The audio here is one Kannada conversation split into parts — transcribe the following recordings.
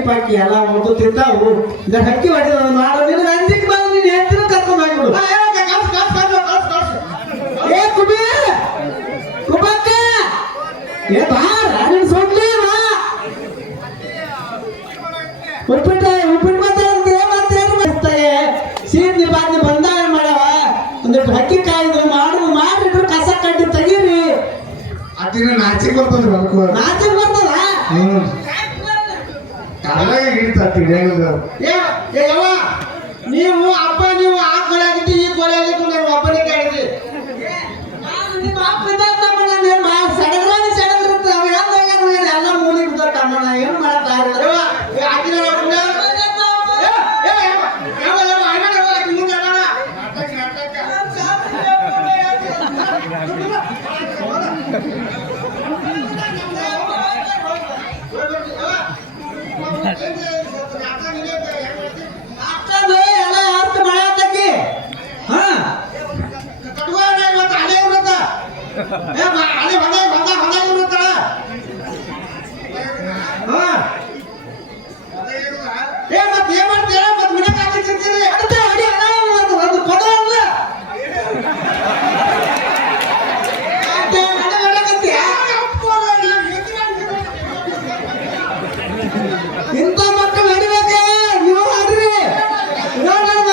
ಪಾಕಿ ಎಲ್ಲ ಒಂದು ತಿಂತಾವು. ನಾನು ಹಕ್ಕಿ ಹೊಡೆದ ಮಾಡೋ ನಿನಗೆ ಅಂಜಿಕ್ ಬಂದು ನೀನು ಹೆಂಡತಿನ ಕರ್ಕೊಂಡು ಹೋಗ್ಬಿಡು. ಏ ಕುಬಿ ಕುಬಕ್ಕ! ಏ ಬಾ ಸೊಡ್ಲಿ ಬಾ. ಉಪ್ಪಿಟ್ಟು ಉಪ್ಪಿಟ್ಟು ಮಾತಾಡಿದ್ರೆ ಮತ್ತೇನು ಮಾಡ್ತಾರೆ ಸೀದ್ನಿ ಬಾದ್ನಿ ಬಂದಾಯ ಮಾಡವ. ಒಂದಿಟ್ಟು ಹಕ್ಕಿ ಕಾಯಿದ್ರು ಮಾಡುದು ಮಾಡಿಟ್ರು ಕಸ ಕಟ್ಟಿ ತೆಗೀರಿ. ಅದಿನ ನಾಚಿಗೆ ಬರ್ತದೆ ನಾಚಿಗೆ ಬರ್ತದ? ಹ್ಮ್. ಏ ಯವ್ವ, ನೀವು ಅಪ್ಪ ನೀವು ಆ ಕೊಲೆ ಆಗಿತ್ತು ಈ ಕೊಲೆ ಆಗಿತ್ತು ನಾನು ಒಬ್ಬನೇ ಕೇಳಿದ್ವಿ ನಿಮ್ಮ ಅಪ್ಪ ಇದ್ದಾಗ ತಮ್ಮಣ್ಣ ನೀನು ಮಾ ಸಡಗ್ರಾಗಿ ಸಡಗ್ರಿರುತ್ತೆ ಅವ ಹೆಂಗ್ ಹೋಗ್ಯಾನ ನೋಡಿ ಎಲ್ಲ ಮೂಲಿ ಬಿದ್ದಾರ ತಮ್ಮಣ್ಣ ಏನು ಮಾಡತ್ತ ಯವ್ವ, ಏ ಆಕಿನ ನೋಡ್ಕೊಂಡ? ಏ, ಏ, ಯವ್ವ, ಯವ್ವ, ಯವ್ವ, ಅಣ್ಣ, ಯವ್ವ, ಆಕಿ ಮುಂದೆ ಅಣ್ಣ. ಅಷ್ಟೊಂದು ಎಲ್ಲ ಅರ್ಥ ಮಾಡತ್ತಕ್ಕಿ ಹಾ ಕಟ್ಕೋಣ ಇವತ್ತು ಅದೇ ಇರುತ್ತ ಏ ಮ- ಅದೇ ಹೊಂದ ಹೊಂದ ಹೊಂದ ಇರುತ್ತಳ ಹಾ ಏ ಮತ್ತೆ ಏನ್ ಮಾಡ್ತೀರ ಮತ್ತೆ ಮನೆಗೆ ಹಾಕಿ ತಿಂತೀರಿ ಅಡ್ತ ಅಡಿ ಅಣ್ಣ ಒಂದು ಒಂದು ಕೊಡು ಅಲ್ಲ ಅಡ್ತ ಅಣ್ಣ ಮಾಡಕತ್ತೀಯ? ಇಂಥ ಮಕ್ಕಳು ನಡಿಬೇಕೆ ನೀವು ಆಡ್ರಿ ನೋಡಲ್ವ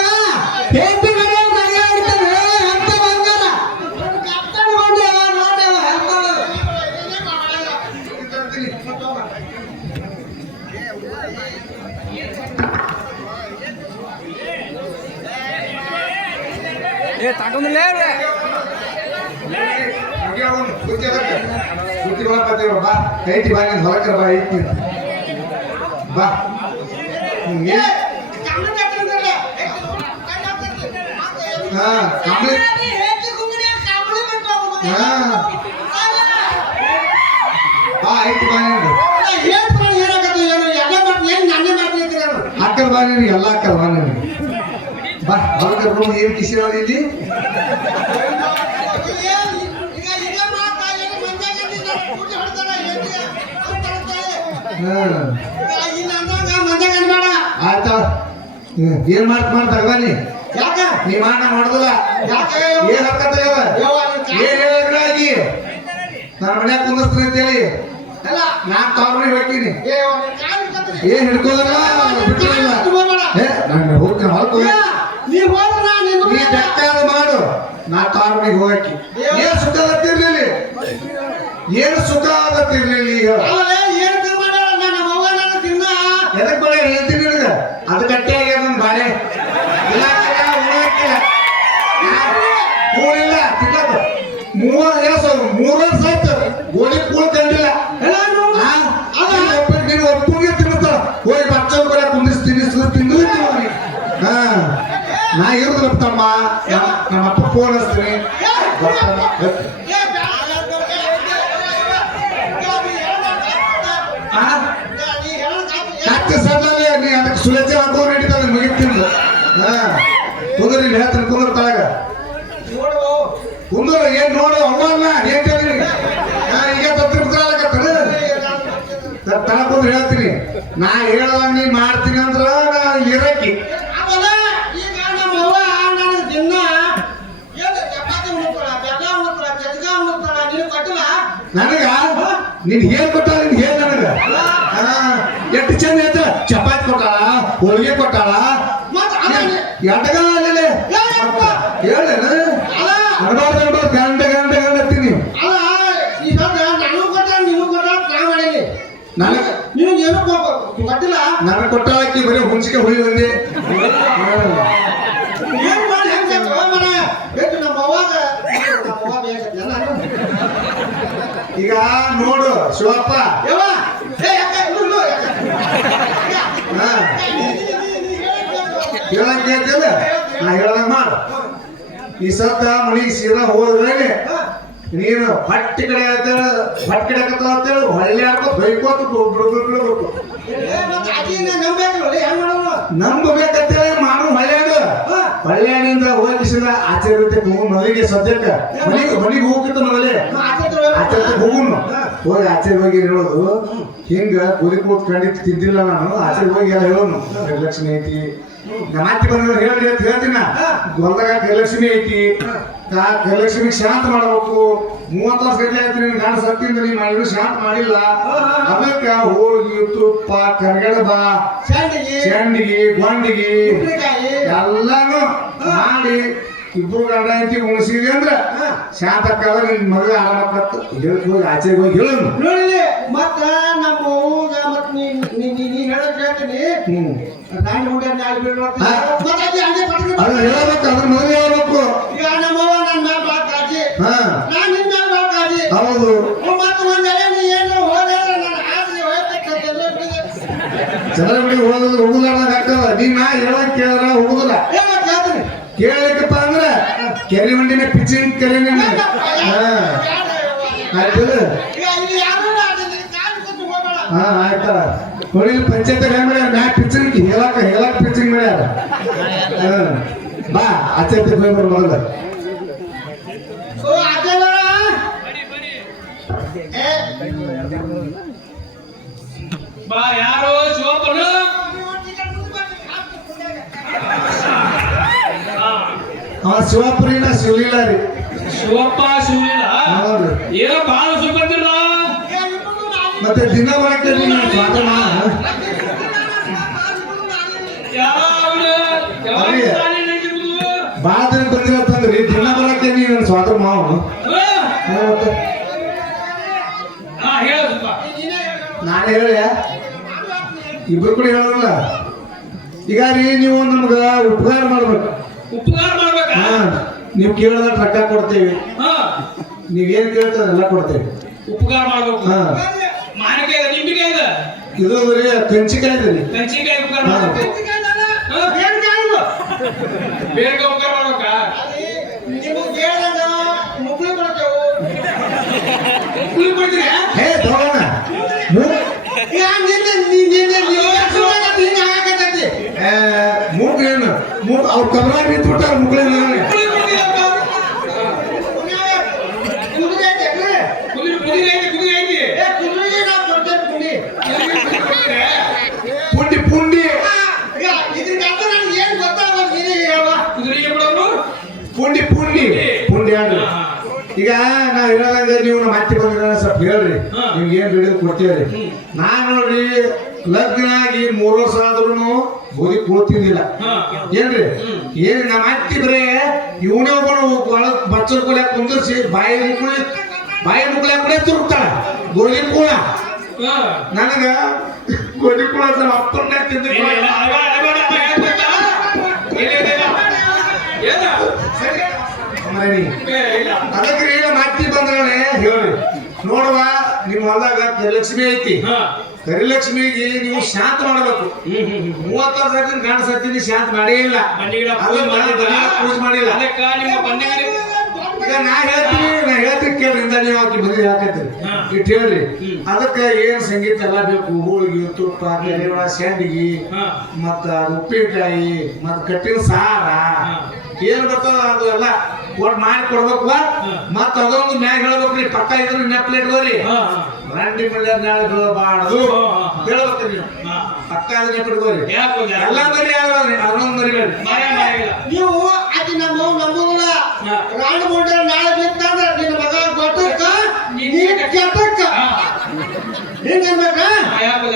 ಹೇಪಿ ಕಡೆ ನಗೆ ಆಡ್ತಾರೆ ಅಂತ ಬಂಗಾರ ಕತ್ತಡ್ಕೊಂಡೆ ನೋಡವ ಏ ತಗೊಂಡಿಲ್ಲ ಬುದ್ಧಿ ಒಳಗೆ ಬಾ ಕೈಟಿ ಬಾ ನೀನು ಹೊರಕ್ಕೆ ಬಾ ಐತಿ ಬಾ ಹ್ಮ್, ಏ- ಹಾ ಕಂಪ್ಲೀಟ್ ಹಾ ಬಾ ಐತಿ ಬಾ ನೀನು ಅಕ್ಕಲ್ ಬಾ ನೀನು? ಎಲ್ಲ ಅಕ್ಕಲ್ ಬಾ ನೀನು? ಬಾ ಹೊರಗೆ ರೂಮ್ ಏನು ಕಿಸಿ ಇಲ್ಲಿ? ಹ್ಮ್ ಆಯ್ತ? ಏನ್ ಮಾಡ್ ಮಾಡ್ತಾರ ಬನ್ನಿ. ಯಾಕ? ನೀ ಮಾಡ ಮಾಡುದಿಲ್ಲ. ಯಾಕೆ? ಏನ್ ಹರ್ಕತ್ತ ಏನ್ ಹೇಳಿದ್ರಾಗಿ ನಾನು ಮನ್ಯಾಗ ಕುಂದಿಸ್ತೀನಿ ಅಂತ ಹೇಳಿ. ನಾನ್ ತವ್ರ ಹೋಗ್ತೀನಿ. ಏನ್ ಹಿಡ್ಕೋದಲ್ಲ ನಾನು ಹೋಗ್ತೀನಿ ಹೊರಗೆ ನೀ ಬೇಕಾದ ಮಾಡು. ನಾ ತವ್ರ ಮನೆಗೆ ಹೋಗಕ್ಕೆ ಏನ್ ಸುಖ ಆಗತ್ತಿರ್ಲಿಲ್ಲ ಏನ್ ಸುಖ ಆಗತ್ತಿರ್ಲಿಲ್ಲ ಈಗ ನನ್ನ ಎದಕ್ ಬೇಡ ಹೇಳ್ತೀನಿ ಅದು ಗಟ್ಟಿ ಆಗ್ಯದ ಬಾಳೆ. ಇಲ್ಲ ತಿನ್ನಕ ಮೂವರ್ ಏಸು ಮೂರ್ ವರ್ಷ ಆಯ್ತು. ಗೋಳಿ ಕೂಳ್ ಕಂಡಿಲ್ಲ ಎಲ್ಲಾನು ಆ, ಅದು ಒಪ್ಪಿಗೆ ನೀನು ಒಪ್ಪಿಗೆ ತಿನ್ನುತ್ತಾಳ ಹೋಗಿ ಬಚ್ಚ ಕೂಡ ಕುಂದಿಸ್ ತಿನ್ನಿಸ್ ತಿಂದು ಹಾ ನಾ ಇರುದ್ರ ತಮ್ಮ ನಮ್ಮ- ನಮ್ಮ ಅಪ್ಪ ಫೋನ್ ಹಚ್ತೀನಿ ಏ ಬ್ಯಾ- ಆ ನೀ ಹೇಳೋದ್ ಆಯ್ತು. ಏ, ಕಚ್ಚ ಸಣ್ಣಲ್ಲಿ ನೀ ಅದಕ್ಕೆ ಸುಲಚೆ ಹಾಕೋ ನಡೀತದೆ ಮುಗಿತಿಂದು ಹಾ ಕುಂದ್ರ ಇಲ್ಲಿ ಹೇಳ್ತೀನಿ ಕುಂದ್ರ ತಳಗ. ಕುಂದ್ರ ಏನ್ ನೋಡು ಅವನ್ನ ಏನ್ ಕೇಳಿ ಈಗ ತತ್ತಿರ್ತಾಳಕತ್ತದ ತಳ ಕುಂದ್ರ ಹೇಳ್ತೀನಿ. ನಾ ಹೇಳೋ ನೀ ಮಾಡ್ತೀನಿ ಅಂದ್ರ ನಾ ಇರಕಿ. ನೀನು ನನಗ? ನಿನ್ ಏನ್ ಕೊಟ್ಟಾಳ ನಿನ್ ಏನ್ ನನಗ. ಎಷ್ಟು ಚಂದ ಐತ ಚಪಾತಿ ಕೊಟ್ಟಾಳ ಹೋಳಿಗೆ ಕೊಟ್ಟಾಳ. ಮತ್ತ್ ಅದ ನೀ- ಎಡಗಾಲೇ ಹೇಳಪ್ಪ. ಹೇಳೇನ ಅಲ್ಲ ಅನ್ಬಾರ್ದು ಅನ್ಬಾರ್ದು ಗಂಡ ಗಂಡ ಗಂಡ ಅಂತೀನಿ ಅಲ್ಲ ಈಗ ನನಗೂ ಕೊಟ್ಟ ನೀನು ಕೊಟ್ಟ ನಾ ಮಾಡೀನಿ ನನಗ ನಿನಗೆ ಏನು ಕೊಟ್ಟಿಲ್ಲ ನನಗೆ ಕೊಟ್ಟಾಳಕ್ಕಿ ಹುಳಿ ಬಂದಿ ಏನ್ ಮಾಡಿ ಹೆಂಗೆ ಮನ? ಎಷ್ಟು ನಮ್ಮ ಅವಾಗ ನಮ್ಮ ಈಗ ನೋಡು ಶಿವಪ್ಪ. ಹಾ. ಹೇಳಂಗ್ ನಾ ಹೇಳ್ದಂಗ ಮಾಡು. ಈ ಸದ್ದ ಮಳಿ ಸೀರಾ ಹೋದ್ಮೇಲೆ ನೀನು ಹೊಟ್ಟಿ ಕಡೆ ಹೇಳ್ತೇಳ ಹೊಟ್ಟಿ ಕಡೆ ಹಾಕತ್ತ ಅಂತೇಳಿ ಹೊಳ್ಳಿ ಹಾಕೋ ಬೈಕೋತ ಬಿಡ್ಬೇಕು ನಂಬಬೇಕಂತೇಳಿ ಮಾಡು ಹೊಳ್ಳ್ಯಾಗ. ಹೊಳ್ಳ್ಯಾನಿಂದ ಹೋಗಿಸಿದ ಆಚರಣೆ ಹೋಗು ಸದ್ಯಕ್ಕೆ. ಮನೆಗೆ ಮನೆಗೆ ಹೋಗಿತ್ತು ಮೊದಲೇ. ಆಚರಣೆ ಹೋಗುನು. ಹೋಗಿ ಆಚೆ ಹೋಗಿ ಹೇಳೋದು. ಹಿಂಗ ಕೂಲಿ ಕೂತ್ ತಿದ್ದಿಲ್ಲ ನಾನು ಆಚೆ ಹೋಗಿ ಎಲ್ಲ ಹೇಳೋನು. ಗೃಹಲಕ್ಷ್ಮಿ ಐತಿ. ನಮ್ಮ ಅತ್ತಿ ಬಂದ್ರೆ ಹೇಳ್ರಿ ಅಂತ ಹೇಳ್ತೀನ. ಹೊಲ್ದಾಗ ಗೃಹಲಕ್ಷ್ಮಿ ಐತಿ. ಆ ಗೃಹಲಕ್ಷ್ಮಿ ಶಾಂತ ಮಾಡ್ಬೇಕು. ಮೂವತ್ತು ವರ್ಷ ಗಂಟೆ ಆಯ್ತು ನಿನ್ ನಾನು ಸತ್ತಿಂದ ನೀವು ಮಾಡಿದ್ರು ಶಾಂತ ಮಾಡಿಲ್ಲ. ಅದಕ್ಕ ಹೋಳಿಗೆ ತುಪ್ಪ ಕರ್ಗಡ ಬಾ ಶಾಂತಿಗೆ ಚಂಡಿಗೆ ಗೊಂಡಿಗೆ ಎಲ್ಲಾನು ಮಾಡಿ ಇಬ್ರು ಗಂಡ ಹೆಂಡತಿ ಉಳಿಸಿದ್ವಿ ಅಂದ್ರ ಶಾಂತಕ್ಕಾದ ನಿನ್ ಮಗ ಆರಾಮಕ್ಕತ್ತು ಹೇಳ್ಕ್ ಹೋಗಿ ಆಚೆಗೆ ಹೋಗಿ ಹೇಳು ನೋಡಿ ಮತ್ತ ನಮ್ಮ ಅವ್ವಗ ಮತ್ ನೀ ನೀ ನೀ ನೀ ಹೇಳಕ್ ಹೇಳ್ತೀನಿ ನಾನು ಹುಡುಗ ಹೇಳ್ಬೇಕು ಅದ್ರ ಮೊದಲು ಹೇಳ್ಬೇಕು. ಈಗ ನಮ್ಮ ಅವ್ವ ನನ್ನ ಮ್ಯಾಲ ನಾನ್ ನಿನ್ ಮ್ಯಾಲ ಹೌದು. ಮತ್ತೆ ನೀ ಏನು ಹೋದ್ರೆ ನೀನ್ ನಾ ಹೇಳಕ್ ಕೇಳಿದ್ರ ಮತ್ತೆ ಹೇಳ್ತೀನಿ ಕೇಳಲಿಕ್ಕಪ್ಪ ಅಂದ್ರ ಕೆರೆ ಮಂಡಿನ ಪಿಚ್ಚಿಂಗ್ ಕೆರೆ ಆಯ್ತು ಹಾ ಆಯ್ತ ನೋಡಿ ಪಂಚಾಯತ್ ಏನ್ ಮಾಡ್ಯಾರ ನಾ ಪಿಚ್ಚಿಂಗ್ ಹೇಳಕ್ ಹೇಳಕ್ ಪಿಚ್ಚಿಂಗ್ ಮಾಡ್ಯಾರ ಹಾ ಬಾ ಆಚೆ ಹೋಗಿ ಶಿವಪುರಿನ ಶಿವಲೀಲ ರೀ. ಶಿವಪ್ಪ ಶಿವಲಿಲ್ಲ ಹೌದು. ಏನೋ ಬಾಳ ಸುಖಂದಿಲ್ಲ ಮತ್ತೆ ದಿನ ಮಾಡಕ್ಕೆ ನಾನು ಸ್ವಾತ ಯಾವಾಗ ಯಾವಾಗ ಅದೇ. ತಾನೇ ನೆನಪಿರುವುದು? ಭಾಳ ದಿನ ಬಂದಿರತ್ತಂದ್ರಿ ದಿನ ಬರಕ್ಕೆ ನೀನು ಸ್ವಾತ ಮಾವನು. ನಾನು ಹೇಳಿ. ಇಬ್ರು ಕೂಡ ಹೇಳಲ್ಲ ಈಗ ರೀ ನೀವು ನಮ್ಗ ಉಪಕಾರ ಮಾಡ್ಬೇಕು. ಉಪಕಾರ ನೀವು ಕೇಳಿದ್ರೆ ರೊಕ್ಕ ಕೊಡ್ತೇವೆ. ಹಾ. ನೀವೇನ್ ಕೇಳ್ತಾರೆ ಎಲ್ಲ ಕೊಡ್ತೇವೆ. ಉಪಕಾರ ಮಾಡ್ಬೇಕು. ಹಾ. ಮಾನಕಾಯಿ ಇದೆ ನಿಂಬಿಕಾಯಿ ಇದೆ. ಇದು ರೀ ಕಂಚಿಕಾಯಿ ಇದೆ ರೀ ಉಪಕಾರ ಹಾ. ಮಾಡ್ಬೇಕು. ಬೇಗ ಉಪಕಾರ ಮಾಡ್ಬೇಕಾ? ಕುಳಿ ಕೊಡ್ತೀರಾ? ಹೇ ತಗೋಣ. ಗೊತ್ತಾಗೋದು ನೀನೇ. ಹೇಳುವ ಕುದುರೆಗೆ ಬಿಡೋರು? ಪುಂಡಿ ಪುಂಡಿ. ಪುಂಡಿ. ಅಲ್ರಿ ಹಾ. ಈಗ ನಾವ್ ಇರೋದಂಗ ನೀವು ನಮ್ಮ ಅತ್ತಿ ಬಂದ್ರ ಸ್ವಲ್ಪ ಹೇಳ್ರಿ. ನಿಮ್ಗೆ ಏನ್ ಹಿಡಿದು ಕೊಡ್ತೀವ್ರಿ ನಾ ನಾನ್ ನೋಡ್ರಿ ಲಗ್ನ ಆಗಿ ಮೂರ್ ವರ್ಷ ಆದ್ರೂ ಗೋಧಿ ಕೂಳ್ತಿದ್ದಿಲ್ಲ. ಏನ್ರಿ? ಏನ್ ನಮ್ಮ ಅತ್ತಿ ಬರೇ ಇವನೇ ಒಬ್ಬ ಒಳಗ್ ಬಚ್ಚಲ್ ಕೊಲೆ ಕುಂದಿರ್ಸಿ ಬಾಯಿ ಮುಕ್ಕಳಿ ಬಾಯಿ ಮುಕ್ಕಳ ಕೂಡ ತುರುಕ್ತಾಳ ಗೋಧಿ ಕೂಳ. ನನಗ ಗೋಧಿ ಕೂಳ ನಮ್ಮ ಅಪ್ಪನ ತಿಂದ. ಅದಕ್ಕೆ ಏನ ಮಾತಿ ಬಂದ್ರೆ ಹೇಳಿ ನೋಡುವ ನಿಮ್ಮ ಹೊಲದಾಗ ಲಕ್ಷ್ಮಿ ಐತಿ. ಕರಿಲಕ್ಷ್ಮಿಗೆ ನೀವು ಶಾಂತ ಮಾಡಬೇಕು. ಮೂವತ್ತು ವರ್ಷ ಗಂಡ ಸತ್ತಿನಿ ಶಾಂತ ಮಾಡೇ ಇಲ್ಲ. ಪೂಜೆ ಮಾಡಿಲ್ಲ. ಈಗ ನಾ ಹೇಳ್ತೀನಿ ನಾ ಹೇಳ್ತೀನಿ ಕೇಳ್ರಿ ಇಂದ ನೀವು ಆಕಿ ಮದುವೆ ಹಾಕತ್ತೀರಿ ಇಟ್ ಇಟ್ಟು ಹೇಳ್ರಿ ಅದಕ್ಕೆ ಏನ್ ಸಂಗೀತ ಎಲ್ಲ ಬೇಕು? ಹೋಳಿಗೆ ತುಪ್ಪ ಸ್ಯಾಂಡಿಗಿ. ಮತ್ತ ಉಪ್ಪಿನಕಾಯಿ ಮತ್ತ ಕಟ್ಟಿನ ಸಾರ. ಏನು ಬರ್ತದ ಅದು ಎಲ್ಲ ಒಟ್ ಮಾಡಿ ಕೊಡ್ಬೇಕು ಮತ್ತ ಅದೊಂದು ಮ್ಯಾಗ ಹೇಳ್ಬೇಕ್ರಿ. ಪಕ್ಕ ಇದ್ರು ನೆಪ್ಲೆ ಇಟ್ಕೋರಿ ಹಾ, ಹಾ. ರಂಡಿ ಮಳ್ಳ ನಾಳೆ ಬೀಳಬಾರ್ದು ಹಾ, ಹಾ, ಹಾ. ಹೇಳ್ಬೇಕ್ರಿ ನೀವು ಹಾ. ಅದನ್ನ ಇಟ್ಕೋರಿ ಎಲ್ಲ ಮರಿ ಅದೊಂದು ಮರಿಬೇಡಿ. ನೀವು ಅದು ನಮ್ಮ ನಮ್ಮಲ್ಲ ಹಾ. ರಾಣಿ ಮುಂಡೆ ನಾಳೆ ಬಿತ್ತಂದ್ರೆ ನಿನ್ನ ಮಗ ಗೊತ್ತಕ್ಕ ನೀ ಕೆಟ್ಟಕ್ಕ ಹಾ. ಅನ್ಬೇಕ?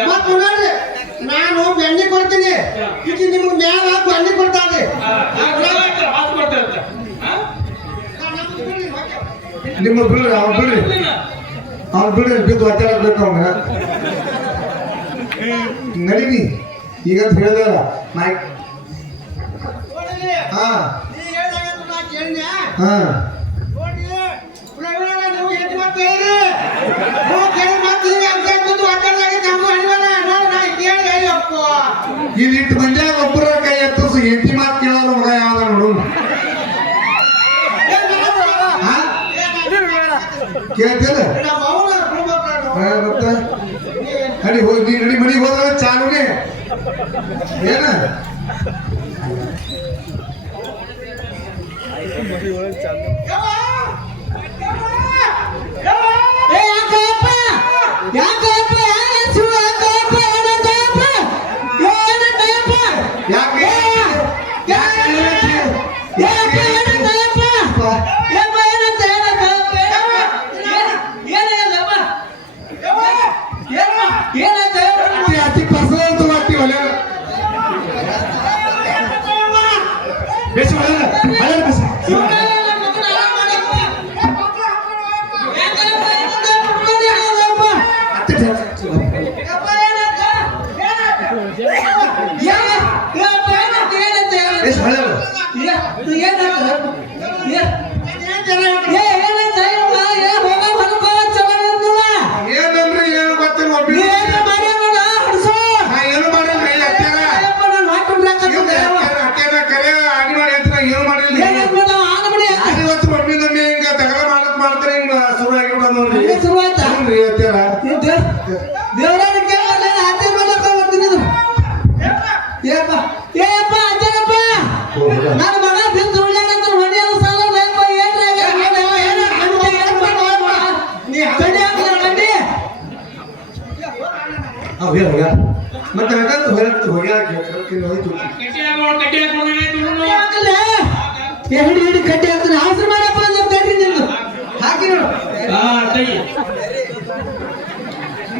ಮತ್ತೆ ನೋಡ್ರಿ ನಾನು ಬೆಣ್ಣೆ ಕೊಡ್ತೀನಿ. ಇದು ನಿಮ್ಗೆ ಮ್ಯಾಲ ಬೆಣ್ಣೆ ಕೊಡ್ತಾರೆ? ನಿಮ್ಮ ಬಿಡ್ರಿ ಅವ್ನು ಬಿಡ್ರಿ. ಅವ್ನು ಬಿಡು ಬಿದ್ದು ಒತ್ತಾಡಬೇಕು ಅವನ ನಡೀನಿ ಈಗ ಹೇಳಿದಾರ ನಾ ಹಾ ಹಾ. ನೋಡ್ರಿ ಪ್ರವೀಣ ನೀವು ಎಷ್ಟು ಮತ್ತೆ ಹೇಳಿ. ನೀವು ಕೇಳಿ ಮತ್ತೆ ಈಗ ಅಂತ ಕೂತು ಒತ್ತಡದಾಗಿ ನಮ್ಮ ಹಣಿವಲ್ಲ ನೋಡಿ ನಾ ಕೇಳಿ ಅಯ್ಯಪ್ಪ ಇಲ್ಲಿ ಇಟ್ಟು ಮಂದ್ಯಾಗ ಒಬ್ಬರ ಕೈ ಎತ್ತರಿಸಿ. ಎಂಟಿ ಮಾತು ಕೇಳೋರು ಮಗ ಯಾವ್ದ ನೋಡು. ಏನ್ ಮಾಡೋದು? ಹಾ ಏನ್ ಮಾಡೋದು? ಕೇಳ್ತಿಲ್ಲ ನಮ್ಮ ಅವ್ವನ ಕುಟುಂಬಕ್ಕೆ ಹಾ, ಮತ್ತೆ? ನಡಿ ಹೋಗಿ ನೀ ನಡಿ ಮನೆಗೆ ಹೋದ್ರೆ ಚಾಲುನೇ ಏನ?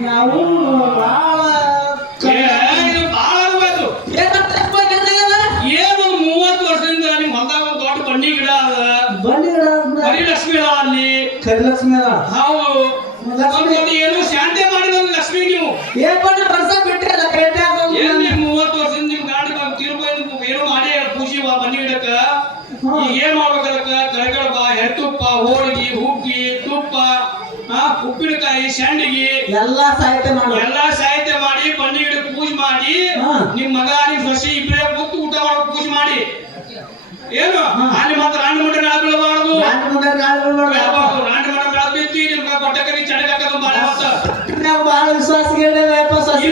ನಾವು ಕೆಟ್ಟಗದ? ಏನು ಮೂವತ್ತು ವರ್ಷದಿಂದ ನಿಮ್ ಹೊಲ್ದಾಗ ದೊಡ್ಡ ಬಂಡಿ ಗಿಡ ಅದ ಬಂಡಿಗಳ ಅಂದ್ರ ಕರಿ ಅಲ್ಲಿ ಕರಿಲಕ್ಷ್ಮಿ ಅದ. ಹೌದು ಲಕ್ಷ್ಮಿ. ಒಂದು ಏನು ಶಾಂತಿ ಮಾಡಿದ ಲಕ್ಷ್ಮಿ ನೀವು ಏ ಬಣ್ಣ ಬರ್ಸ ಬಿಟ್ಟಿರಲ್ಲ ಕಟ್ಟಿ ಹಾಕೋದು ಏನ್ ನೀವು ಮೂವತ್ತು ವರ್ಷದಿಂದ ನಿಮ್ ಗಾಡಿ ತೀರ್ಕೊಂಡು ಏನೋ ಮಾಡಿ ಪೂಜಿ ಬಾ ಬನ್ನಿ ಗಿಡಕ್ಕ ಈಗ ಏನ್ ಮಾಡ್ಬೇಕು ಅದಕ್ಕ ಕರಿಗಡಬ ಹೆರ್ತುಪ್ಪ ಹೋಳಿಗೆ ಹುಗ್ಗಿ ತುಪ್ಪ ಆ ಉಪ್ಪಿನಕಾಯಿ ಸಂಡಿಗೆ ಎಲ್ಲ ಸಾಹಿತ್ಯ ಮಾಡು ಎಲ್ಲಾ ಸಾಹಿತ್ಯ ಮಾಡಿ ಬನ್ನಿ ಗಿಡಕ್ಕೆ ಪೂಜೆ ಮಾಡಿ ಹಾ. ನಿಮ್ ಮಗ ನಿಮ್ ಸೊಸಿ ಇಬ್ಬರೇ ಕೂತು ಊಟ ಮಾಡೋ ಪೂಜೆ ಮಾಡಿ ಏನು ಹಾ. ಅಲ್ಲಿ ಮಾತ್ರ ರಾಂಡ್ ಮುಟ್ಟ ನಾಳೆ ಬೀಳಬಾರ್ದು ನಾಲ್ಕು ಮುಂದೆ ನಾಲ್ಕು ಮುಂದೆ ಬೀಳಬಾರ್ದು ರಾಂಡ್ ಮಠ ಬೆಳೆದ್ ಬಿತ್ತಿ ನಿಮ್ ಕೊಟ್ಟಕರಿ ಚಡಗಾಕದು ಮಾಡಿ ಹೊತ್ತ ನಾವು ಭಾಳ ವಿಶ್ವಾಸ ಕೇಳಿದೆವಪ್ಪ ಸಸಿ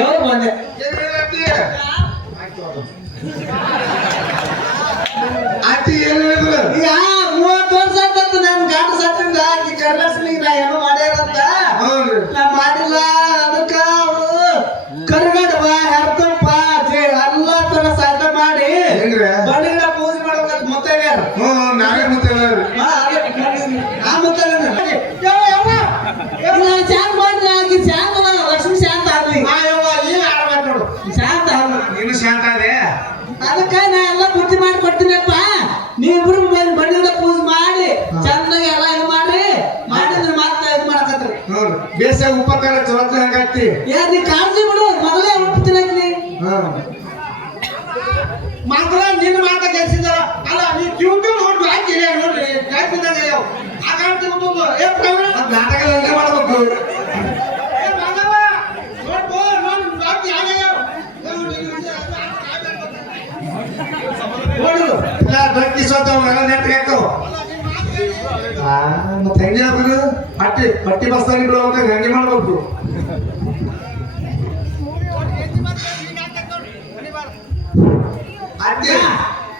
ಹೋಗಿ ಬಂದೆ ಅತ್ತಿ ಏನು ಹೇಳಿದ್ರು ಈಗ ಮೂವತ್ತು ವರ್ಷ ಆಯ್ತಂತ ನನ್ ಗಂಡ ಸತ್ತಿಂದ ಆಕಿ ಕರ್ಲಕ್ಷ್ಮಿ ನಾ ಏನೋ ಮಾಡ್ಯಾರಂತ ಹೌದ್ರಿ ನಾ ಮಾಡಿಲ್ಲ ಅದಕ್ಕ ಅವ್ರು ಕರ್ಗಡಬ ಹರ್ತಪ್ಪ ಜೇ ಎಲ್ಲಾ ತರ ಸಾಧ್ಯ ಮಾಡಿ ಹೆಂಗ್ರೆ ಬಣ್ಣಿಗಳ ಪೂಜೆ ಮಾಡ್ಬೇಕಂತ ಮುತ್ತೈದ್ಯಾರ ಹ್ಞೂ ನಾವೇ ಮತ್ತೆ ಹೇಳ್ರಿ ಹಾ, ಅದೇ, ಆ ಮುತ್ತೈದ್ಯಾರ. ಯವ್ವ, ಯವ್ವ, ಯವ್ವ, ನಾ ಶಾಂತ ಮಾಡ್ರಿ ಆಕಿ ಶಾಂತ ಅದ, ಲಕ್ಷ್ಮಿ ಶಾಂತ ಆಗ್ಲಿ ಶಾಂತ ಆಗ್ಲಿ ನೀನು ಶಾಂತ ಅದೇ ಅದಕ್ಕ ನಾ ಎಲ್ಲ ಬುದ್ಧಿ ಮಾಡಿ ಕೊಡ್ತೀನಪ್ಪ ನೀವಿಬ್ರು ಬಂದ್ ಬಣ್ಣಿಗಳ ಪೂಜೆ ಮಾಡಿ ಚೆನ್ನಾಗಿ ಎಲ್ಲ ಇದು ಮಾಡ್ರಿ ಮಾಡಿದ್ರೆ ಮಾತ್ರ ಇದು ಮಾಡಕತ್ರಿ ಹೌದು ಬೇಸ ಉಪಕಾರ ಚೊಲತ್ರ ಹಂಗಾಗ್ತಿ ನೀ ಕಾಳಜಿ ಬಿಡು ಮೊದಲೇ ಉಪ್ಪಿನ ಹಾ. ಮಾತ್ರ ನಿನ್ನ ಮಾತ ಗೆಲ್ಸಿದಾರ ಅಲ್ಲ ನೀ ಕ್ಯೂ ಕ್ಯೂ ನೋಡಿ ಹಾಕಿ ನೋಡ್ರಿ ಕಾಯ್ತಿದ್ದಾಗ ಯಾವ ಆ ಕಾಣ್ತಿ ಒಂದು ಏ ಪ್ರವೀಣ. ನಾಟಕ ಹಂಗೆ ಮಾಡ್ಬೇಕು ನೋಡಿ ಸೋತಾವ ಎಲ್ಲ ನೆಟ್ಟಿಗೆ ಹಾಕವು ಮತ್ತೆ ಹೆಂಗೆ ಪಟ್ಟಿ ಪಟ್ಟಿ ಬಸ್ತಾಗಿ ಬಿಡುವಾಗ ಮಾಡಬೇಕು ಮಾಡ್ಬೇಕು. ಅತ್ತೆ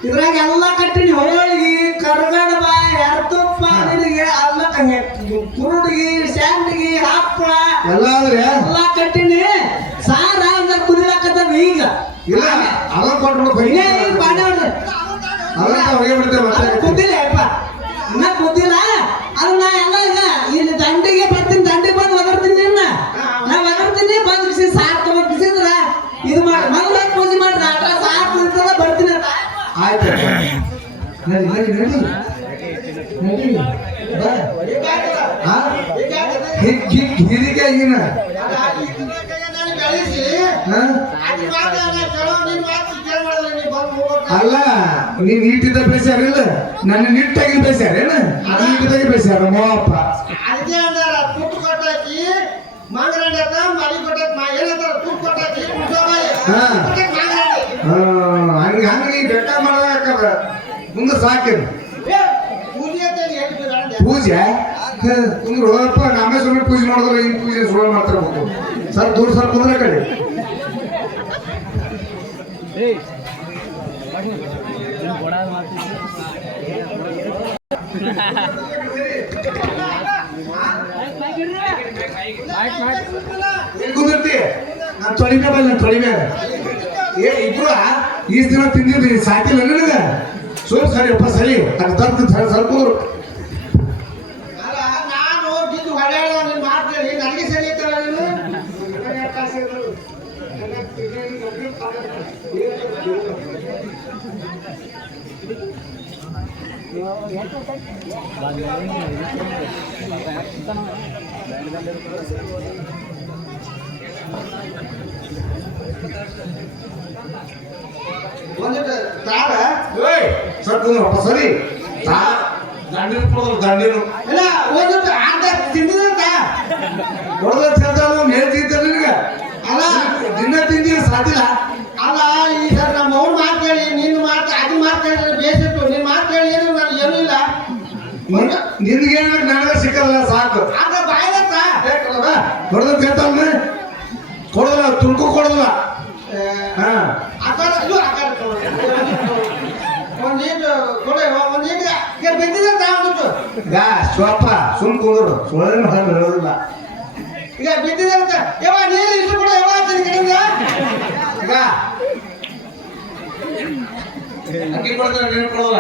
ಇದ್ರಾಗ ಎಲ್ಲ ಕಟ್ಟಿನಿ. ಹೋಳಿಗೆ ಕರ್ಗಡಬ ಎರ್ತುಪ್ಪ ನಿನಗೆ ಅಲ್ಲ ಕುರುಡಿಗೆ ಸ್ಯಾಂಡಿಗೆ ಹಪ್ಪಳ ಎಲ್ಲ ಎಲ್ಲ ಕಟ್ಟಿನಿ. ಸಾರ ಅಂದ್ರೆ ಕುದಿಲಾಕತ್ತದ ಈಗ? ಇಲ್ಲ ಅಲ್ಲ ಕೊಟ್ಬಿಡು. ಇನ್ನೇ ಈಗ ಬಾಂಡೆ ಹೊಗೆ ಬಿಡ್ತೇವೆ ಯಪ್ಪ. ಇನ್ನ ಗೊತ್ತಿಲ್ಲ ಅದು ನಾ ಎಲ್ಲ ಈಗ ಇಲ್ಲಿ ದಂಡಿಗೆ ಬರ್ತೀನಿ ದಂಡಿಗೆ ಬಂದು ಒದರ್ತೀನಿ ನಿನ್ನ. ನಾ ಒದರ್ತೀನಿ ಬಂದ್ ಬಿಸಿ ಸಾರ್ ತಗೊಂಡ್ ಬಿಸಿದ್ರ ಇದು ಮಾಡಿ ಮೊದಲ ಪೂಜೆ ಮಾಡಿ ನಾಟ ಸಾರ್ ಕುದಿತದ ಬರ್ತೀನಿ ಅಂತ. ಆಯ್ತು. ನಡಿ ನಡಿ ನಡಿ. ನಡಿ. ಹಿಗ್ ಹಿರಿಕೆ ಅಲ್ಲ ನೀನ್ ನೀಟಿದ್ದ ಬೇಸ್ಯಾರಿಲ್ಲ ನನ್ನ ನಿಟ್ಟಾಗಿ ಬೇಸ್ಯಾರೇನ ನನ್ನ ಬೇಸಾರ ಬೇಸ್ಯಾರ ಮೋಪ್ಪ ಅದಕ್ಕೆ ಅಂದಾರ ತುಟ್ಟು ಕೊಟ್ಟಾಕಿ ಮಂಗರಂಡಿ ಅಂತ ಮಲಿ ಕೊಟ್ಟಾಕಿ ಮಾ ಏನಂತಾರ ತುಟ್ಟು ಕೊಟ್ಟಾಕಿ ಮುಟ್ಟಬಾಯಿ ಹಾ. ಕೊಟ್ಟಾಕಿ ಮಂಗರಂಡಿ. ಹಂಗ ಹಂಗ ನೀ ಬೆಟ್ಟ ಮುಂದೆ ಪೂಜೆ ಕುಂದ್ರು ಹೋಗಪ್ಪ ನಾಮೇ ಸುಮ್ಮನೆ ಪೂಜೆ ಮಾಡಿದ್ರೆ ಹಿಂಗ್ ಪೂಜೆ ಸುಳ್ಳು ಮಾಡ್ತಿರ್ಬೇಕು ಸರ್ ದೂರ ಸರ್ ಕುಂದ್ರೆ ಕಡೆ. ಕುಂದಿರ್ತಿ ನಾನು ತೊಳಿಮೆ ನಾನು ತೊಳಿಮೆ ಏ, ಇಬ್ರು ಈಸ್ ದಿನ ತಿಂದಿದ್ರಿ ಸಾಕಿಲ್ಲ ನನಗ ಸರಿ ಅಪ್ಪ, ಸರಿ. ಅದು ತಂದು ಸರ್ಕುದ್ರು ಅಲ್ಲ ನಾನು ಬಿದ್ದು ಹೊಡೆಯಲ್ಲ ನೀನ್ ಮಾಡ್ತೀನಿ ನನಗೆ ಸರಿ ಐತಲ್ಲ ನೀನು ಸರ್ಕುದ್ರಪ್ಪ ಸರಿ ತಾ ದಂಡಿನ ಕೊಡೋದು ದಂಡಿನ ಇಲ್ಲ ಒಂದಿಟ್ಟು ಅರ್ಧ ತಿಂದಿದಂತ ಕೊಡೋದ ತಿಂತಾನು ಹೇಳ್ತಿದ್ದ ನಿನಗೆ. ಅಲ್ಲ. ದಿನ ತಿಂದಿ ಸಾಧಿಲ್ಲ ಈಗ ಈಗ ಬಿದ್ದಿದಂತ ಅವನಿಟ್ಟು ಯಾ ಸ್ವಪ್ಪ ಸುಮ್ ಕುಂದ್ರು. ಸುಳ್ಳಿನ ಹೊರಗೆ ಹೇಳೋದಿಲ್ಲ ಈಗ ಬಿದ್ದಿದಂತ ಯಾವ ನೀರು ಇಷ್ಟು ಕೂಡ ಯಾವ ಕಡೆಯಿಂದ ಈಗ ಅಕ್ಕಿ ಕೊಡ್ತಾರೆ ನೀರು ಕೊಡೋಲ್ಲ.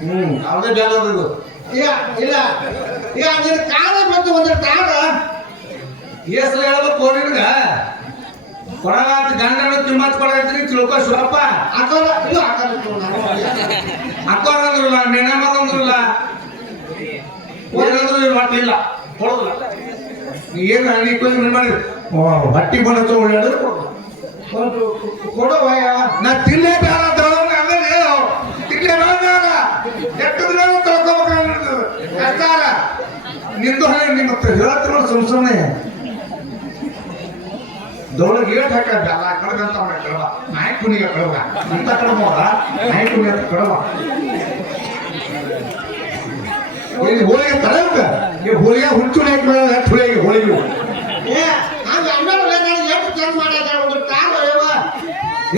ಹ್ಮ್. ಅವ್ರದೇ ಬೇಡ ಈಗ ಇಲ್ಲ. ಈಗ ನೀನು ಕಾಲ ಬಂದು ಒಂದ್ರೆ ಕಾಲ ಏಸಲ ಹೇಳ್ಬೇಕು ನಿನ್ಗ ಕೊಡಗಾತ ಗಂಡನ ತಿಮ್ಮತ್ ಕೊಡಗತ್ರಿ ತಿಳ್ಕೊ ಶಿವಪ್ಪ. ಆಕಾರ ಇದು ಅಕ್ಕೋರ್ ಅಂದ್ರಲ್ಲ ನೆನಮದ ಅಂದ್ರಲ್ಲ ಏನಂದ್ರು ಇವ್ರು ಹೊಟ್ಟಿಲ್ಲ ಕೊಡೋದಿಲ್ಲ. ಏನು ನೀ ಕೊಂದು ಮಾಡಿ ಹೊಟ್ಟಿ ಬಂದ ಒಂದು ಕೊಡುವ ನಾ ತಿನ್ನೇ ಬೇಡ ನಿಂದು ನಿಮ್ಮ ಸುಮ್ ದೊಡ್ಡ ಏಟ್ ಹಾಕ ಬೆಲ್ಲ ಕಡಗಂತ ಕಡವ ನಾಯಿ ಕುಣಿಗೆ ಕಡವ ಇಂಥ ಕಡವ ನಾಯಿ ಅಂತ ಕಡವ ಇಲ್ಲಿ ಹೋಳಿಗೆ ತರಕ ಈ ಹೋಳಿಗೆ ಹುಚ್ಚು ಹಾಕಿ ಹುಳಿಗೆ ಹೋಳಿಗೆ? ಏ ಹಂಗ ಅನ್ನೋದು ನಾನು ಎಷ್ಟು ಚಂದ ಮಾಡ್ಯಾದ ಒಂದು ಕಾಲ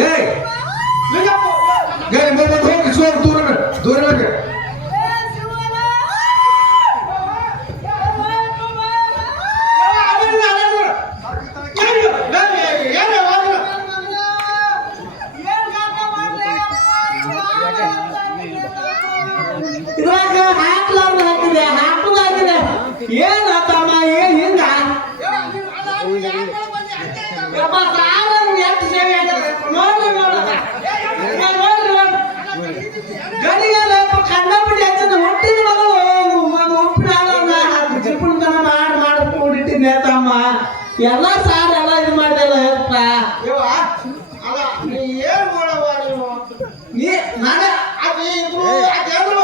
ಏಯ್! ಏಯ್ ಬಂದು ಹೋಗಿ ದೂರ ದೂರ ಏನ್ ಹಿಂಗ ಯಪ್ಪ, ಸಾಲ ಎಷ್ಟು ಸೇವೆ ಆಗ್ಯದ? ನೋಡ್ರಿ ನೋಡ್ರಿ. ಈಗ ನೋಡ್ರಿ ನೋಡ್ರಿ. ಗಡಿಗೆಲ್ಲ ಯಪ್ಪ ಕಂಡಪಟ್ಟಿ ಹಚ್ಚದ ಹುಟ್ಟಿದ ಮಗಳು ಒಂದು ಉಪ್ಪಿನ ಹಾಲನ್ನ ಹಾಕಿ ಚಿಪ್ಪುಣತನ ಮಾಡಿ ಮಾಡಿ ಕೂಡಿಟ್ಟಿದ್ದೆ ತಮ್ಮ ಎಲ್ಲ ಸಾಲ ಎಲ್ಲ ಇದು ಮಾಡಿದೆಲ್ಲ ಯಪ್ಪ ಅಲ್ಲ ನೀ ಏನ್ ಮಾಡವ ನೀವು ನೀ ನಾನ ಅದು ಇಬ್ರು ಅದೇನು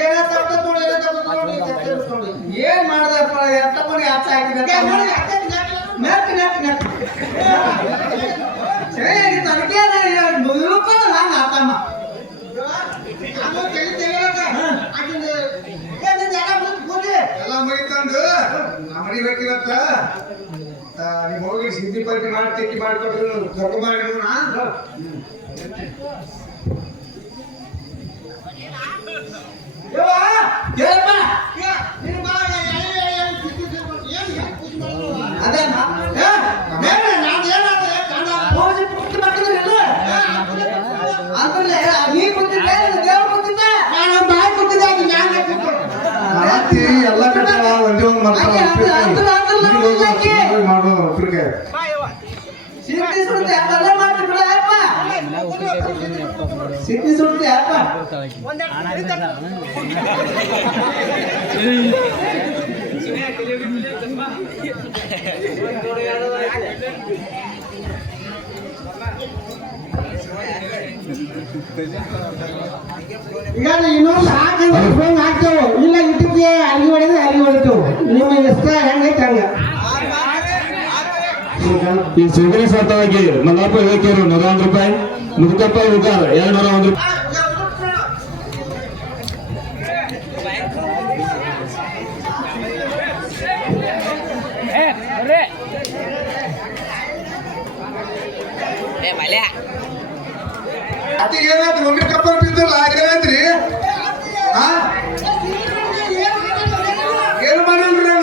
ಏನೇ ತಪ್ಪು ನೋಡಿ ಏನೇ ತಪ್ಪು ನೋಡಿ ತಪ್ಪಿಸ್ಕೊಂಡು ಏನ್ ಮಾಡ್ದಪ್ಪ ಎತ್ತ ಮನೆ ಹಚ್ಚ ಹಾಕಿದೆ ನೆಟ್ ನೆಟ್ ನೆಟ್ ಸರಿ ತನಕೆ ಮುಗಿಲ್ಕೊಂಡು ನಾನು ಆತಮ್ಮ. ಎಲ್ಲ ಮುಗಿತಂದು ನಾ ಮನಿ ಬೇಕಿರತ್ತ ನೀವು ಹೋಗಿ ಸಿದ್ಧಿ ಪಟ್ಟಿ ಮಾಡಿ ತೆಕ್ಕಿ ಮಾಡಿಕೊಟ್ರು ಕರ್ಕೊಂಬಾರಿದ್ರು ಅದೇ ಪೂಜೆ ಪುಟ್ಟ ಮಕ್ಕಳಿಲ್ಲ ಅಂದ್ರೆ ನೀ ಕೂತಿದ್ದೆ ದೇವ್ರು ಕೂತಿದ್ದ ನಾನು ಬಾಯಿ ಕೂತಿದ್ದೆ ಅದು ನಾನು ರಾತ್ರಿ ಎಲ್ಲ ಕಟ್ಟಾಳ ಒಂದೇ ಒಂದು. ಮಾಡೋದು ಒಬ್ಬರಿಗೆ ಸಿಟ್ಟಿ ಸುಡ್ತೆ ಅದೆಲ್ಲ ಮಾಡಿ ಬಿಡಪ್ಪ ಸಿಟ್ಟಿ ಸುಡ್ತೆ ಅಪ್ಪ ಈಗ ಇನ್ನೊಂದು ಹಾಕಿ ಫೋನ್ ಹಾಕ್ತೇವೆ. ಇಲ್ಲ ಇಟ್ಟಿಗೆ ಅಲ್ಲಿ ಹೊಡೆದ್ರೆ ನಿಮ್ಮ ಇಷ್ಟ ಹೆಂಗೈತೆ ಹಂಗ? ಈ ಸುಗರಿ ಸತ್ತವಾಗಿ ಮಲ್ಲಪ್ಪ ಹೇಳಿಕೆರು ನೂರ ಒಂದು ರೂಪಾಯಿ. ಮುದುಕಪ್ಪ ಉಗಾರ ಎರಡು ನೂರ ಒಂದು ರೂಪಾಯಿ. ಅತಿ ಏನಾಯ್ತು ಮಮ್ಮಿ ಕಪ್ಪರ್ ಬಿದ್ದಲ್ಲ ಏನಾಯ್ತ್ರಿ ಏನ್? ಮಾಡಲ್ರಿ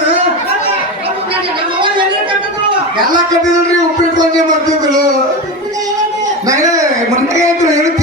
ಎಲ್ಲ ಕಟ್ಟಿದ್ರಿ ಉಪ್ಪಿಟ್ಟು ಮಾಡ್ತಿದ್ರು ನನಗೆ ಮಂತ್ರಿ ಆಯ್ತು ಹೇಳಿ.